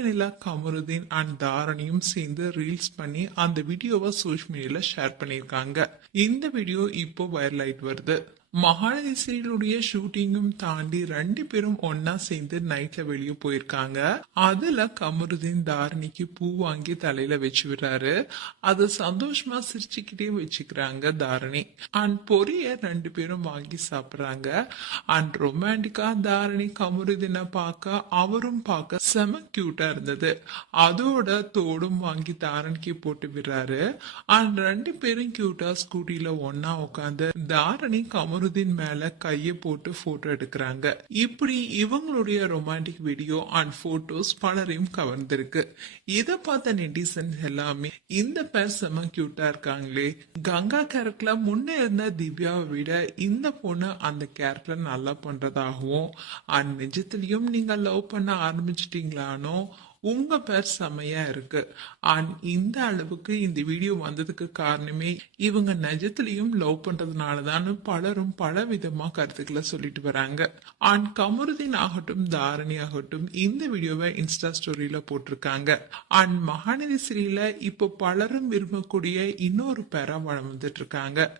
நிலா Kamaruddin and தாரணியும் சேர்ந்து reels பண்ணி அந்த வீடியோவை சோஷியல் மீடியால ஷேர் பண்ணியிருக்காங்க. இந்த வீடியோ இப்போ வைரல் ஆயிட்டு வருது. மகாநதி சீரியலுடைய ஷூட்டிங்கும் தாண்டி ரெண்டு பேரும் ஒன்னா சேர்ந்து நைட்ல வெளியே போயிருக்காங்க. அதுல கமருதீன் தாரணிக்கு பூ வாங்கி தலையில வச்சு விடுறாரு. அது சந்தோஷமா சிரிச்சுக்கிட்டே வச்சுக்கிறாங்க தாரணி. அண்ட் பொரிய ரெண்டு பேரும் வாங்கி சாப்பிடுறாங்க. அண்ட் ரொமான்டிக்கா தாரணி கமருதீனை பார்க்க அவரும் பார்க்க செம கியூட்டா இருந்தது. அதோட தோடும் வாங்கி தாரணிக்கு போட்டு விடுறாரு. அண்ட் ரெண்டு பேரும் கியூட்டா ஸ்கூட்டில ஒன்னா உட்காந்து தாரணி கமருதீன் மேல கைய போட்டு போட்டோ எடுக்கிறாங்க. இப்படி இவங்களுடைய ரொமான்டிக் வீடியோ அண்ட் போட்டோஸ் பலரையும் கவர்ந்திருக்கு. இத பார்த்த நெட்டிசன்ஸ் எல்லாமே இந்த பேர் செம கியூட்டா இருக்காங்களே, கங்கா கேரக்டர்ல முன்ன இருந்த திவ்யாவை விட இந்த பொண்ணு அந்த கேரக்டர் நல்லா பண்றதாகவும் அண்ட் நிஜத்திலையும் நீங்க லவ் பண்ண ஆரம்பிச்சிட்டீங்களானோ உங்க பேர் செமையா இருக்கு. அண்ட் இந்த அளவுக்கு இந்த வீடியோ வந்ததுக்கு காரணமே இவங்க நிஜத்திலையும் லவ் பண்றதுனாலதான் பலரும் பல விதமா கருத்துக்களை சொல்லிட்டு வராங்க. அண்ட் கமருதீன் ஆகட்டும் தாரணி ஆகட்டும் இந்த வீடியோவை இன்ஸ்டா ஸ்டோரியில போட்டிருக்காங்க. அண்ட் மகாநதி சீரியல்ல இப்போ பலரும் விரும்பக்கூடிய இன்னொரு பேரா வளம் வந்துட்டு இருக்காங்க.